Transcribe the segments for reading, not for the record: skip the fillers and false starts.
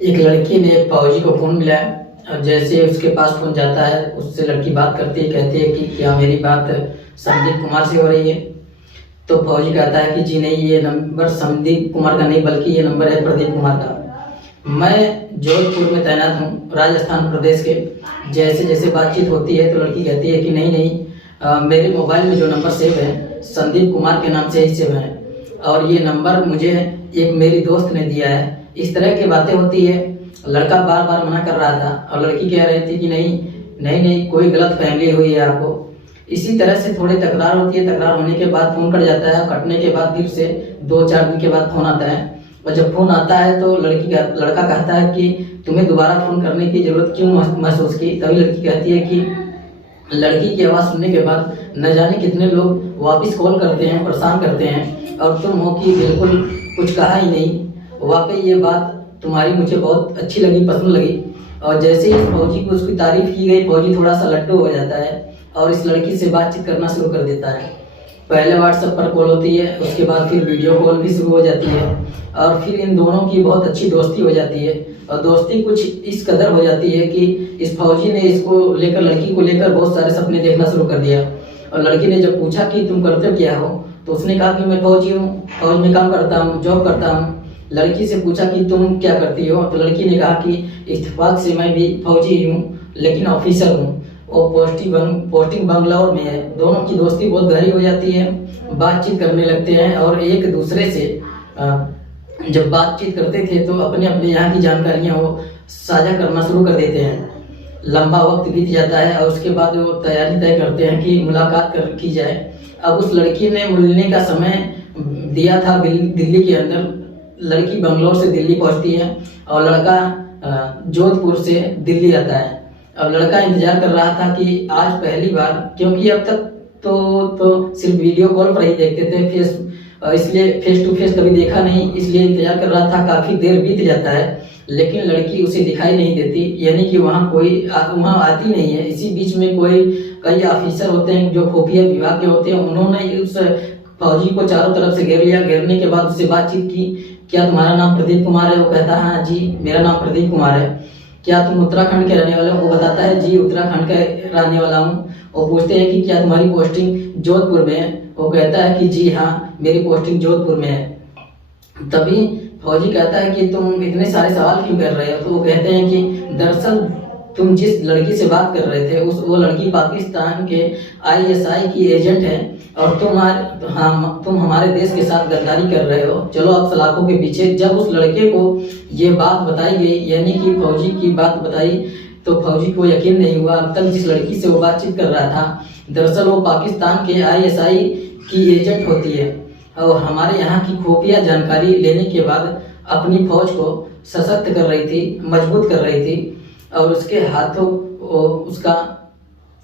एक लड़की ने एक फौजी को फ़ोन मिलाया और जैसे उसके पास फ़ोन जाता है उससे लड़की बात करती है, कहती है कि क्या मेरी बात संदीप कुमार से हो रही है। तो फौजी कहता है कि जी नहीं, ये नंबर संदीप कुमार का नहीं बल्कि ये नंबर है प्रदीप कुमार का। मैं जोधपुर में तैनात हूँ, राजस्थान प्रदेश के। जैसे जैसे बातचीत होती है तो लड़की कहती है कि नहीं नहीं, मेरे मोबाइल में जो नंबर सेव है संदीप कुमार के नाम से ही सेव है और ये नंबर मुझे एक मेरी दोस्त ने दिया है। इस तरह की बातें होती है। लड़का बार बार मना कर रहा था और लड़की कह रही थी कि नहीं नहीं नहीं, कोई गलत फहमी हुई है आपको। इसी तरह से थोड़ी तकरार होती है। तकरार होने के बाद फ़ोन कट जाता है। कटने के बाद फिर से 2-4 दिन के बाद फ़ोन आता है और जब फ़ोन आता है तो लड़का कहता है कि तुम्हें दोबारा फ़ोन करने की ज़रूरत क्यों महसूस की। तभी लड़की कहती है कि लड़की की आवाज़ सुनने के बाद न जाने कितने लोग वापस कॉल करते हैं, परेशान करते हैं और तुम हो कि बिल्कुल कुछ कहा ही नहीं। वाकई ये बात तुम्हारी मुझे बहुत अच्छी लगी, पसंद लगी। और जैसे ही इस फौजी को उसकी तारीफ की गई, फौजी थोड़ा सा लड्डू हो जाता है और इस लड़की से बातचीत करना शुरू कर देता है। पहले व्हाट्सएप पर कॉल होती है, उसके बाद फिर वीडियो कॉल भी शुरू हो जाती है और फिर इन दोनों की बहुत अच्छी दोस्ती हो जाती है। और दोस्ती कुछ इस कदर हो जाती है कि इस फौजी ने इसको लेकर, लड़की को लेकर बहुत सारे सपने देखना शुरू कर दिया। और लड़की ने जब पूछा कि तुम करते क्या हो तो उसने कहा कि मैं फौजी हूँ, फौज में काम करता हूँ, जॉब करता हूँ। लड़की से पूछा कि तुम क्या करती हो तो लड़की ने कहा कि इत्तेफाक से मैं भी फौजी ही हूँ लेकिन ऑफिसर हूँ और पोस्टिंग बंगलौर में है। दोनों की दोस्ती बहुत गहरी हो जाती है, बातचीत करने लगते हैं और एक दूसरे से जब बातचीत करते थे तो अपने अपने यहाँ की जानकारियाँ वो साझा करना शुरू कर देते हैं। लंबा वक्त बीत जाता है और उसके बाद वो तैयारी तय करते हैं कि मुलाकात की जाए। अब उस लड़की ने मिलने का समय दिया था दिल्ली के अंदर। लड़की बंगलौर से दिल्ली पहुंचती है और लड़का जोधपुर से दिल्ली आता है। अब लड़का इंतजार कर रहा था कि आज पहली बार, क्योंकि अब तक तो सिर्फ वीडियो कॉल पर ही देखते थे, इसलिए फेस टू फेस कभी देखा नहीं, इसलिए इंतजार कर रहा था। काफी देर बीत जाता है लेकिन लड़की उसे दिखाई नहीं देती, यानी कि वहाँ आती नहीं है। इसी बीच में कई ऑफिसर होते हैं जो खुफिया विभाग के होते हैं, उन्होंने उस फौजी को चारों तरफ से घेर लिया। घेरने के बाद उससे बातचीत की, क्या तुम्हारा नाम प्रदीप कुमार है? वो कहता है हाँ जी मेरा नाम प्रदीप कुमार है। क्या तुम उत्तराखंड के रहने वाले हो? वो बताता है जी उत्तराखंड का रहने वाला हूँ। वो पूछते हैं कि क्या तुम्हारी पोस्टिंग जोधपुर में है? वो कहता है कि जी हाँ मेरी पोस्टिंग जोधपुर में है। तभी फौजी कहता है कि तुम इतने सारे सवाल क्यों कर रहे हो? तो वो कहते हैं कि दरअसल तुम जिस लड़की से बात कर रहे थे वो लड़की पाकिस्तान के ISI की एजेंट है और तुम हमारे देश के साथ गद्दारी कर रहे हो। चलो अब सलाखों के पीछे। जब उस लड़के को ये बात बताई गई, यानी कि फौजी की बात बताई, तो फौजी को यकीन नहीं हुआ। अब तक जिस लड़की से वो बातचीत कर रहा था दरअसल वो पाकिस्तान के ISI की एजेंट होती है और हमारे यहाँ की खुफिया जानकारी लेने के बाद अपनी फौज को सशक्त कर रही थी, मजबूत कर रही थी और उसके हाथों उसका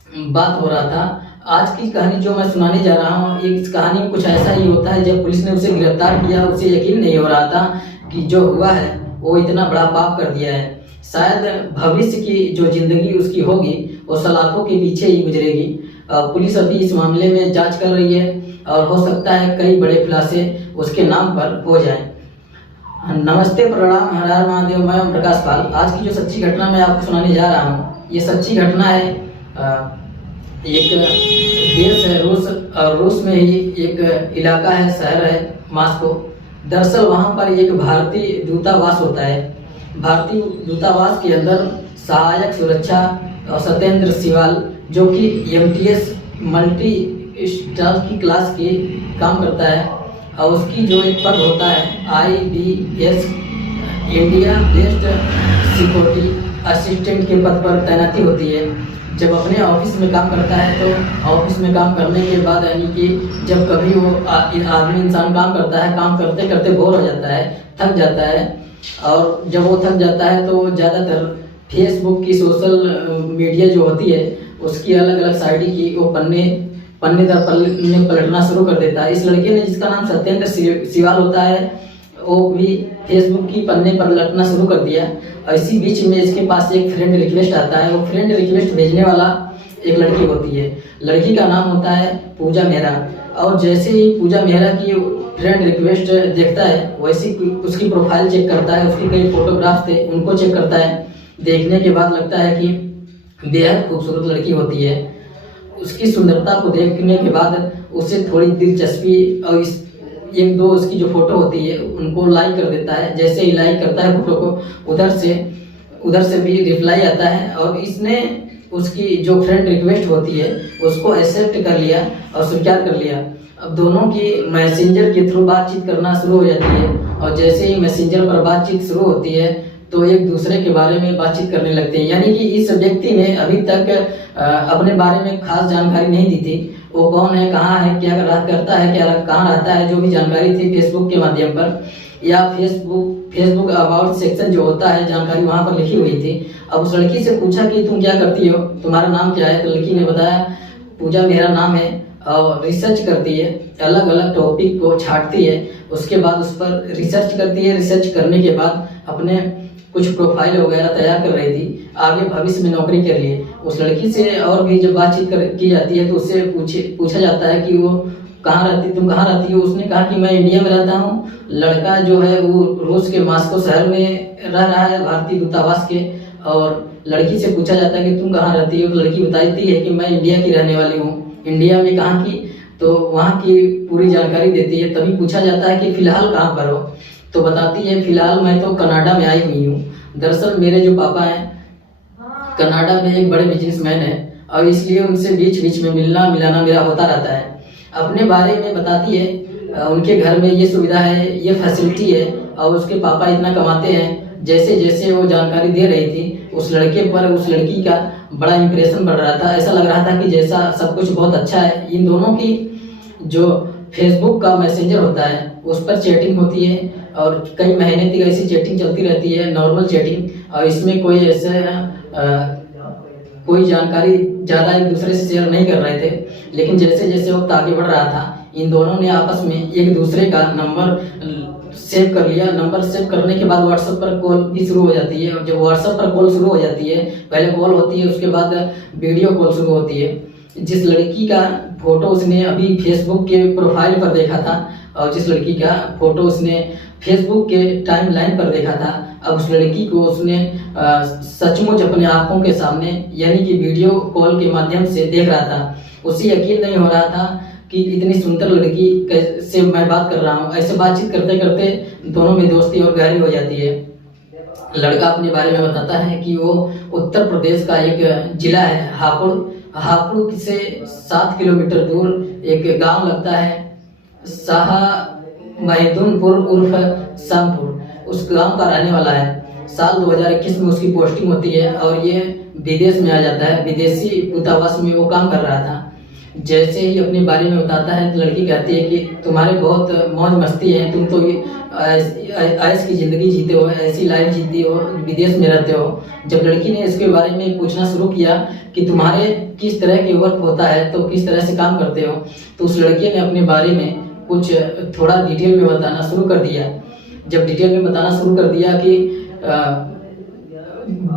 बात हो रहा था। आज की कहानी जो मैं सुनाने जा रहा हूँ, इस कहानी में कुछ ऐसा ही होता है। जब पुलिस ने उसे गिरफ्तार किया उसे यकीन नहीं हो रहा था कि जो हुआ है वो इतना बड़ा पाप कर दिया है। शायद भविष्य की जो जिंदगी उसकी होगी वो सलाखों के पीछे ही गुजरेगी। पुलिस अभी इस मामले में जांच कर रही है और हो सकता है कई बड़े खुलासे उसके नाम पर हो जाएं। नमस्ते, प्रणाम, हर हर महादेव। मैं ओम प्रकाश पाल। आज की जो सच्ची घटना मैं आपको सुनाने जा रहा हूँ, ये सच्ची घटना है। एक देश है रूस और रूस में ही एक इलाका है, शहर है मॉस्को। दरअसल वहाँ पर एक भारतीय दूतावास होता है। भारतीय दूतावास के अंदर सहायक सुरक्षा सत्येंद्र सिवाल, जो कि MTS मल्टी स्टार की क्लास की काम करता है और उसकी जो एक पद होता है IDS India based security assistant के पद पर तैनाती होती है। जब अपने ऑफिस में काम करता है तो ऑफिस में काम करने के बाद, यानी कि जब कभी वो आदमी इंसान काम करता है, काम करते करते बोर हो जाता है, थक जाता है और जब वो थक जाता है तो ज़्यादातर फेसबुक की सोशल मीडिया जो होती है उसकी अलग अलग साइड की वो पन्ने दर पन्ने पलटना शुरू कर देता है। इस लड़के ने, जिसका नाम सत्येंद्र सिवाल होता है, वो भी फेसबुक की पन्ने पर लटना शुरू कर दिया। और इसी बीच में इसके पास एक फ्रेंड रिक्वेस्ट आता है। वो फ्रेंड रिक्वेस्ट भेजने वाला एक लड़की होती है। लड़की का नाम होता है पूजा मेहरा। और जैसे ही पूजा मेहरा की फ्रेंड रिक्वेस्ट देखता है वैसी उसकी प्रोफाइल चेक करता है, उसकी कई फोटोग्राफ थे उनको चेक करता है। देखने के बाद लगता है कि बेहद खूबसूरत लड़की होती है। उसकी सुंदरता को देखने के बाद उसे थोड़ी दिलचस्पी और इस एक दो उसकी जो फोटो होती है उनको लाइक कर देता है। जैसे ही लाइक करता है फोटो को, उधर से भी रिप्लाई आता है और इसने उसकी जो फ्रेंड रिक्वेस्ट होती है उसको एक्सेप्ट कर लिया और स्वीकार कर लिया। अब दोनों की मैसेंजर के थ्रू बातचीत करना शुरू हो जाती है और जैसे ही मैसेंजर पर बातचीत शुरू होती है तो एक दूसरे के बारे में बातचीत करने लगते हैं। यानी कि इस व्यक्ति ने अभी तक अपने बारे में खास जानकारी नहीं दी थी, वो कौन है, कहाँ है, क्या करता है, क्या कहाँ रहता है, जो भी जानकारी थी फेसबुक के माध्यम पर या फेसबुक अबाउट सेक्शन जो होता है जानकारी वहाँ पर लिखी हुई थी। अब उस लड़की से पूछा कि तुम क्या करती हो, तुम्हारा नाम क्या है, तो लड़की ने बताया पूजा मेरा नाम है और रिसर्च करती है, अलग अलग टॉपिक को छांटती है, उसके बाद उस पर रिसर्च करती है। रिसर्च करने के बाद अपने कुछ प्रोफाइल वगैरह तैयार कर रही थी आगे भविष्य में नौकरी के लिए। उस लड़की से और भी जब बातचीत की जाती है तो उससे पूछा जाता है कि वो तुम कहाँ रहती हो। उसने कहा कि मैं इंडिया में रहता हूँ। लड़का जो है वो रूस के मॉस्को शहर में रह रहा है, भारतीय दूतावास के। और लड़की से पूछा जाता है कि तुम कहाँ रहती हो, तो लड़की बताती है कि मैं इंडिया की रहने वाली हूँ। इंडिया में कहाँ की, तो वहाँ की पूरी जानकारी देती है। तभी पूछा जाता है कि फिलहाल कहाँ पर हो, तो बताती है फिलहाल मैं तो कनाडा में आई हुई हूँ। दरअसल मेरे जो पापा हैं कनाडा में एक बड़े बिजनेसमैन हैं और इसलिए उनसे बीच बीच में मिलना मिलाना मेरा होता रहता है। अपने बारे में बताती है, उनके घर में ये सुविधा है, ये फैसिलिटी है और उसके पापा इतना कमाते हैं। जैसे जैसे वो जानकारी दे रही थी उस लड़के पर उस लड़की का बड़ा इंप्रेशन बढ़ रहा था। ऐसा लग रहा था कि जैसा सब कुछ बहुत अच्छा है। इन दोनों की जो फेसबुक का मैसेंजर होता है उस पर चैटिंग होती है और कई महीने तक ऐसी चैटिंग चलती रहती है, नॉर्मल चैटिंग। और इसमें कोई ऐसे कोई जानकारी ज़्यादा एक दूसरे से शेयर नहीं कर रहे थे। लेकिन जैसे जैसे वक्त आगे बढ़ रहा था इन दोनों ने आपस में एक दूसरे का नंबर सेव कर लिया। नंबर सेव करने के बाद व्हाट्सएप पर कॉल भी शुरू हो जाती है। और जब व्हाट्सएप पर कॉल शुरू हो जाती है, पहले कॉल होती है उसके बाद वीडियो कॉल शुरू होती है। जिस लड़की का फोटो उसने अभी फेसबुक के प्रोफाइल पर देखा था और जिस लड़की का फोटो उसने फेसबुक के टाइमलाइन पर देखा था, अब उस लड़की को उसने सचमुच अपने आंखों के सामने यानी कि वीडियो कॉल के माध्यम से देख रहा था। उसे यकीन नहीं हो रहा था कि इतनी सुंदर लड़की से मैं बात कर रहा हूँ। ऐसे बातचीत करते करते दोनों में दोस्ती और गहरी हो जाती है। लड़का अपने बारे में बताता है कि वो उत्तर प्रदेश का एक जिला है हापुड़ से 7 किलोमीटर दूर एक गांव लगता है शाह महदूनपुर उर्फ शामपुर, उस गांव का रहने वाला है। साल 2021 में उसकी पोस्टिंग होती है और ये विदेश में आ जाता है। विदेशी दूतावास में वो काम कर रहा था। जैसे ही अपने बारे में बताता है तो लड़की कहती है कि तुम्हारे बहुत मौज मस्ती है, तुम तो ऐश की ज़िंदगी जीते हो, ऐसी लाइफ जीती हो, विदेश में रहते हो। जब लड़की ने इसके बारे में पूछना शुरू किया कि तुम्हारे किस तरह के वर्क होता है, तो किस तरह से काम करते हो, तो उस लड़के ने अपने बारे में कुछ थोड़ा डिटेल में बताना शुरू कर दिया। जब डिटेल में बताना शुरू कर दिया कि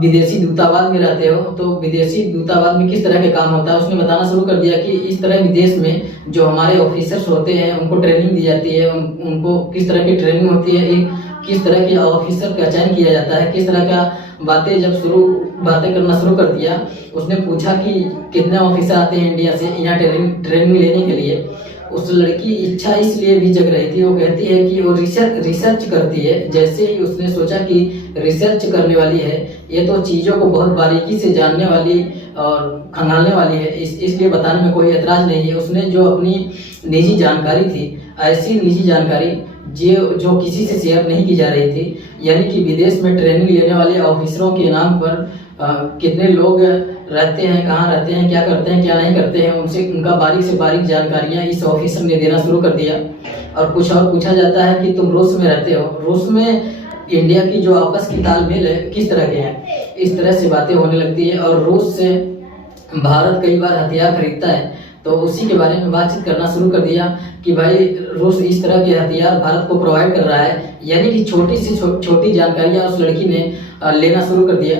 विदेशी दूतावास में रहते हो तो विदेशी दूतावास में किस तरह के काम होता है, उसने बताना शुरू कर दिया कि इस तरह विदेश में जो हमारे ऑफिसर्स होते हैं उनको ट्रेनिंग दी जाती है, उनको किस तरह की ट्रेनिंग होती है, किस तरह के ऑफिसर का चयन किया जाता है, किस तरह का बातें करना शुरू कर दिया। उसने पूछा कि कितने ऑफिसर आते हैं इंडिया से यहाँ ट्रेनिंग लेने के लिए। उस लड़की इच्छा इसलिए भी जग रही थी, वो कहती है कि वो रिसर्च करती है। जैसे ही उसने सोचा कि रिसर्च करने वाली है, ये तो चीज़ों को बहुत बारीकी से जानने वाली और खंगालने वाली है, इसलिए बताने में कोई एतराज़ नहीं है। उसने जो अपनी निजी जानकारी थी, ऐसी निजी जानकारी जो किसी से शेयर नहीं की जा रही थी, यानी कि विदेश में ट्रेनिंग लेने वाले ऑफिसरों के नाम पर कितने लोग रहते हैं, कहाँ रहते हैं, क्या करते हैं, क्या नहीं करते हैं, उनका बारीक से बारीक जानकारियाँ इस ऑफिसर ने देना शुरू कर दिया। और कुछ और पूछा जाता है कि तुम रूस में रहते हो, रूस में इंडिया की जो आपस की तालमेल है किस तरह के हैं, इस तरह से बातें होने लगती है। और रूस से भारत कई बार हथियार खरीदता है, तो उसी के बारे में बातचीत करना शुरू कर दिया कि भाई रूस इस तरह के हथियार भारत को प्रोवाइड कर रहा है। यानी कि छोटी सी छोटी जानकारियाँ उस लड़की ने लेना शुरू कर दिया।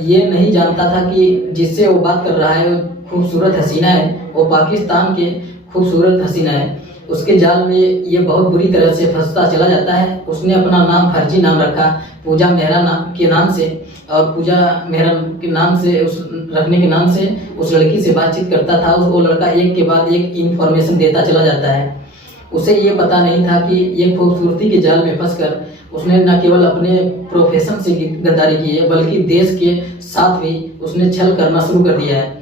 ये नहीं जानता था कि जिससे वो बात कर रहा है वो खूबसूरत हसीना है, वो पाकिस्तान के खूबसूरत हसीना है। उसके जाल में ये बहुत बुरी तरह से फंसता चला जाता है। उसने अपना नाम फर्जी नाम रखा, पूजा मेहरा नाम के नाम से, और पूजा मेहरा के नाम से उस रखने के नाम से उस लड़की से बातचीत करता था। वो लड़का एक के बाद एक इन्फॉर्मेशन देता चला जाता है। उसे ये पता नहीं था कि ये खूबसूरती के जाल में फंसकर उसने न केवल अपने प्रोफेशन से गद्दारी की है, बल्कि देश के साथ भी उसने छल करना शुरू कर दिया है।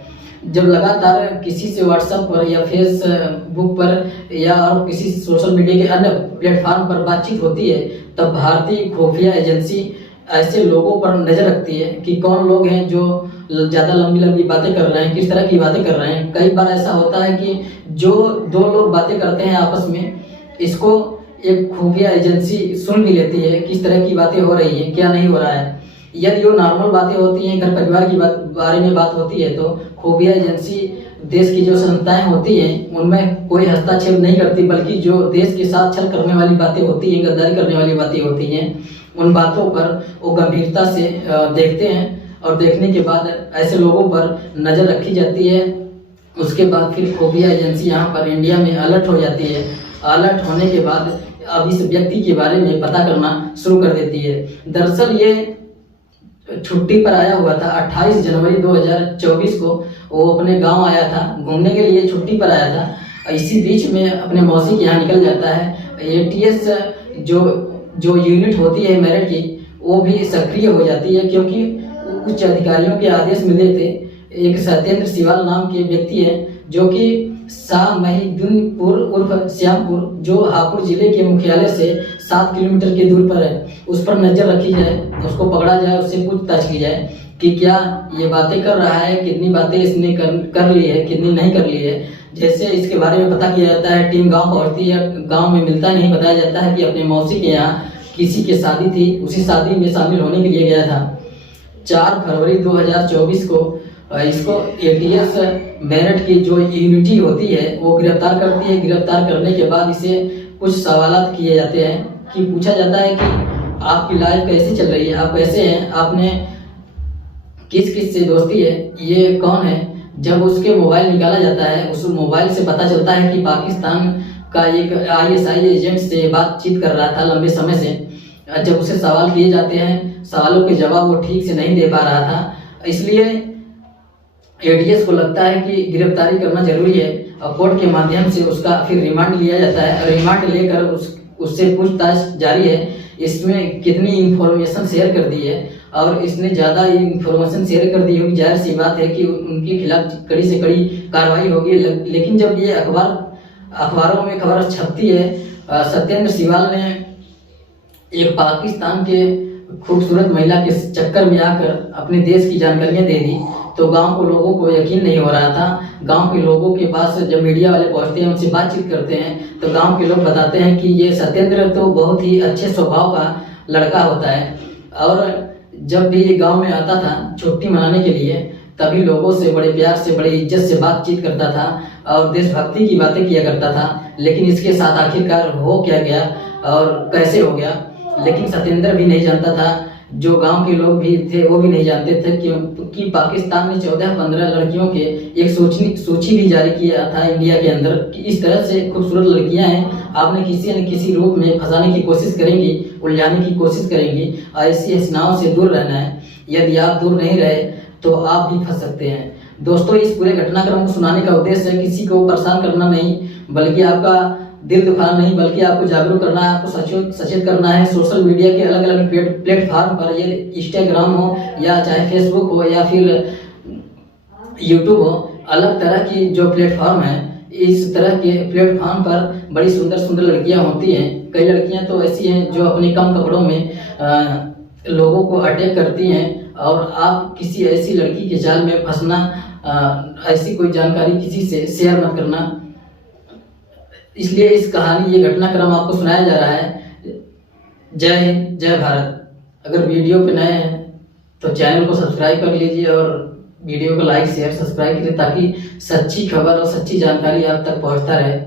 जब लगातार किसी से व्हाट्सएप पर या फेसबुक पर या और किसी सोशल मीडिया के अन्य प्लेटफॉर्म पर बातचीत होती है, तब भारतीय खुफिया एजेंसी ऐसे लोगों पर नजर रखती है कि कौन लोग हैं जो ज़्यादा लंबी लंबी बातें कर रहे हैं, किस तरह की बातें कर रहे हैं। कई बार ऐसा होता है कि जो दो लोग बातें करते हैं आपस में, इसको एक खुफिया एजेंसी सुन भी लेती है, किस तरह की बातें हो रही है, क्या नहीं हो रहा है। यदि वो नॉर्मल बातें होती हैं, घर परिवार की बारे में बात होती है, तो खुफिया एजेंसी देश की जो संस्थाएं होती हैं उनमें कोई हस्तक्षेप नहीं करती, बल्कि जो देश के साथ छल करने वाली बातें होती हैं, गद्दारी करने वाली बातें होती हैं, उन बातों पर वो गंभीरता से देखते हैं और देखने के बाद ऐसे लोगों पर नज़र रखी जाती है। उसके बाद फिर खुफिया एजेंसी यहाँ पर इंडिया में अलर्ट हो जाती है। अलर्ट होने के बाद अब इस व्यक्ति के बारे में पता करना शुरू कर देती है। दरअसल ये छुट्टी पर आया हुआ था। 28 जनवरी 2024 को वो अपने गांव आया था, घूमने के लिए छुट्टी पर आया था। इसी बीच में अपने मौसी के यहाँ निकल जाता है। एटीएस जो यूनिट होती है मेरठ की, वो भी सक्रिय हो जाती है, क्योंकि कुछ अधिकारियों के आदेश मिले थे। एक सत्येंद्र सिवाल नाम के व्यक्ति है जो कि शाह महिदुनपुर उर्फ श्यामपुर, जो हापुड़ जिले के मुख्यालय से 7 किलोमीटर की दूर पर है, उस पर नजर रखी जाए, उसको पकड़ा जाए, उससे पूछताछ की जाए कि क्या ये बातें कर रहा है, कितनी बातें इसने कर ली है, कितनी नहीं कर ली है। जैसे इसके बारे में पता किया जाता है, टीम गांव पहुंचती है, गांव में मिलता नहीं, बताया जाता है कि अपने मौसी के यहाँ किसी की शादी थी, उसी शादी में शामिल होने के लिए गया था। 4 फरवरी 2024 को इसको एटीएस मेरठ की जो यूनिटी होती है वो गिरफ्तार करती है। गिरफ्तार करने के बाद इसे कुछ सवालात किए जाते हैं कि पूछा जाता है कि आपकी लाइफ कैसी चल रही है, आप कैसे हैं, आपने किस किस से दोस्ती है, ये कौन है। जब उसके मोबाइल निकाला जाता है, उस मोबाइल से पता चलता है कि पाकिस्तान का एक ISI एजेंट से बातचीत कर रहा था लंबे समय से। जब उसे सवाल किए जाते हैं, सवालों के जवाब वो ठीक से नहीं दे पा रहा था, इसलिए एटीएस को लगता है कि गिरफ्तारी करना जरूरी है और कोर्ट के माध्यम से उसका फिर रिमांड लिया जाता है। रिमांड लेकर उससे पूछताछ जारी है, इसमें कितनी इंफॉर्मेशन शेयर कर दी है, और इसने ज़्यादा इंफॉर्मेशन शेयर कर दी होगी, जाहिर सी बात है कि उनके खिलाफ कड़ी से कड़ी कार्रवाई होगी। लेकिन जब ये अखबारों में खबर छपती है, सत्येंद्र सिवाल ने एक पाकिस्तान के खूबसूरत महिला के चक्कर में आकर अपने देश की जानकारियां दे दी, तो गांव के लोगों को यकीन नहीं हो रहा था। गांव के लोगों के पास जब मीडिया वाले पहुंचते हैं, उनसे बातचीत करते हैं, तो गांव के लोग बताते हैं कि ये सत्येंद्र तो बहुत ही अच्छे स्वभाव का लड़का होता है, और जब भी ये गांव में आता था छुट्टी मनाने के लिए, तभी लोगों से बड़े प्यार से, बड़े इज्जत से बातचीत करता था और देशभक्ति की बातें किया करता था। लेकिन इसके साथ आखिरकार हो क्या गया और कैसे हो गया, लेकिन सत्येंद्र भी नहीं जानता था, जो गांव के लोग भी थे वो भी नहीं जानते थे कि पाकिस्तान ने 14-15 लड़कियों के एक सूची भी जारी किया था इंडिया के अंदर कि इस तरह से खूबसूरत लड़कियां हैं, आपने किसी न किसी रूप में फंसाने की कोशिश करेंगी, उलझाने की कोशिश करेंगी, ऐसी हसीनाओं से दूर रहना है। यदि आप दूर नहीं रहे तो आप भी फंस सकते हैं। दोस्तों, इस पूरे घटनाक्रम को सुनाने का उद्देश्य है किसी को परेशान करना नहीं, बल्कि आपका दिल दुखाना नहीं, बल्कि आपको जागरूक करना है, आपको सचेत करना है। सोशल मीडिया के अलग अलग प्लेटफॉर्म पर, ये इंस्टाग्राम हो या चाहे फेसबुक हो या फिर यूट्यूब हो, अलग तरह की जो प्लेटफॉर्म है, इस तरह के प्लेटफॉर्म पर बड़ी सुंदर सुंदर लड़कियां होती हैं। कई लड़कियां तो ऐसी हैं जो अपने कम कपड़ों में लोगों को अटैक करती हैं, और आप किसी ऐसी लड़की के जाल में फंसना, ऐसी कोई जानकारी किसी से शेयर मत करना। इसलिए इस कहानी, ये घटनाक्रम आपको सुनाया जा रहा है। जय हिंद, जय भारत। अगर वीडियो पे नए हैं तो चैनल को सब्सक्राइब कर लीजिए और वीडियो को लाइक शेयर सब्सक्राइब कीजिए, ताकि सच्ची खबर और सच्ची जानकारी आप तक पहुंचता रहे।